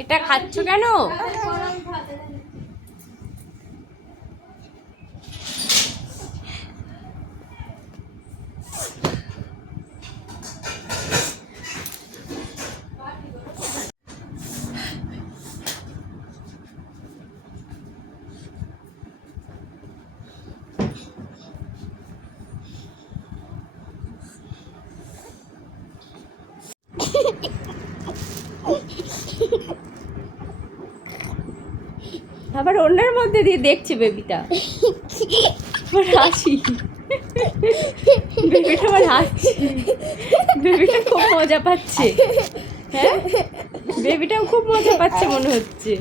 এটা খাচ্ছ কেন? আবার অন্যের মধ্যে দিয়ে দেখছি বেবিটা হাসি, বেবিটা আবার হাসছে, বেবিটা খুব মজা পাচ্ছে। হ্যাঁ, বেবিটাও খুব মজা পাচ্ছে মনে হচ্ছে।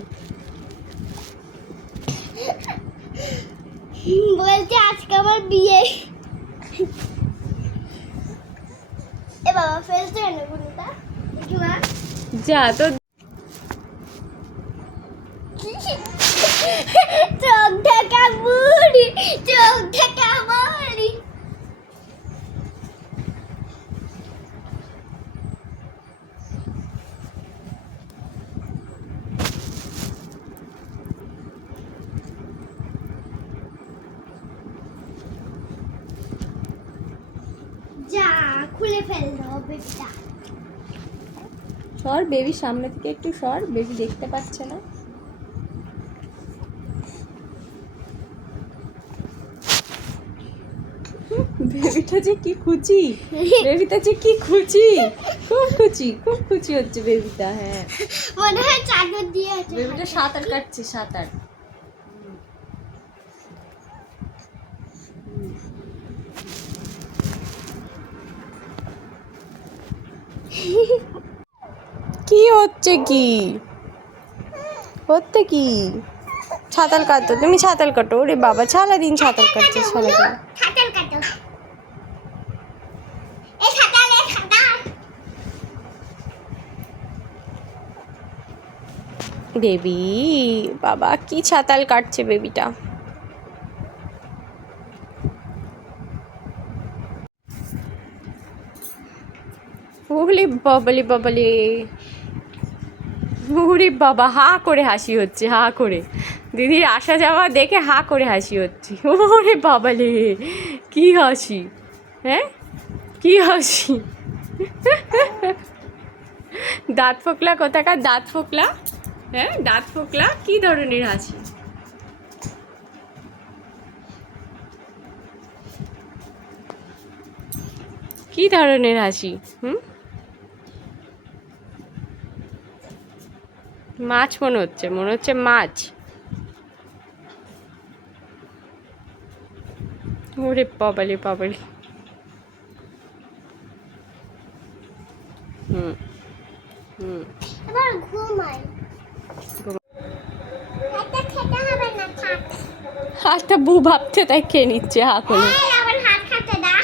বলছে আজকে আমার বিয়ে। এ বাবা ফেলছে না গুলোটা যা তো। চোখ ঢাকা বুড়ি, চোখ ঢাকা বুড়ি। যা খুলে ফেললো বেবিটা। সর বেবি, সামনে থেকে একটু সর, বেবি দেখতে পাচ্ছে না। বেবিটা যে কি খুশি, বেবিটা যে কি খুশি, খুব খুশি, খুব খুশি হচ্ছে বেবিটা। হ্যাঁ, মনে হয় চাদর দিয়ে আছে। বেবিটা সাঁতার কাটছে, সাঁতার। কি হচ্ছে, কি হচ্ছে, কি? সাঁতার কাটো, তুমি সাঁতার কাটো। ওরে বাবা, সারাদিন সাঁতার কাটছে, সারাদিন। সাঁতার কাটো। এই সাঁতার, এই সাঁতার। বেবি বাবা, কি সাঁতার কাটছে বেবিটা। ওরে বাবালে বাবালে, ওরে বাবা, হা করে হাসি হচ্ছে, হা করে। দিদির আসা যাওয়া দেখে হা করে হাসি হচ্ছে। ওরে বাবালে, কি হাসি! হ্যাঁ, কি হাসি! দাঁত ফোকলা কোথাকার, দাঁত ফোকলা। হ্যাঁ, দাঁত ফোকলা, কি ধরনের হাসি! কি ধরনের হাসি! মাছ মনে হচ্ছে, মনে হচ্ছে মাছ। ওরে বাবালে বাবালে। এবার ঘুমাই। হাতটা খেতে হবে না, থাক। হাতটা বু ভাবছে, তাই খেয়ে নিচ্ছে হা করে। এই আমার হাত খেতে দা।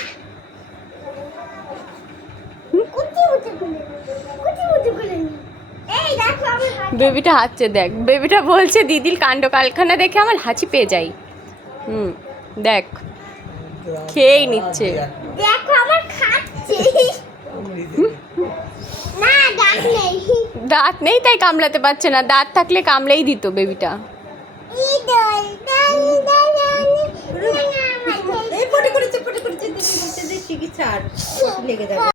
কুচি কুচি গুলো, কুচি কুচি গুলো নি। এই দেখো আমার হাত। বেবিটা হাসছে, দেখ। বেবিটা বলছে দিদির কাণ্ড কারখানা দেখে আমার হাসি পেয়ে যাই। দেখ, খেয়েই নিচ্ছে। দেখো আমার খাচ্ছে। না দাঁত নেই। দাঁত নেই তাই কামড়াতে পারছে না, দাঁত থাকলে কামড়েই দিত বেবিটা। এই পটে করেছে, পটে করেছে, দেখি ছাড় লেগে যাবে।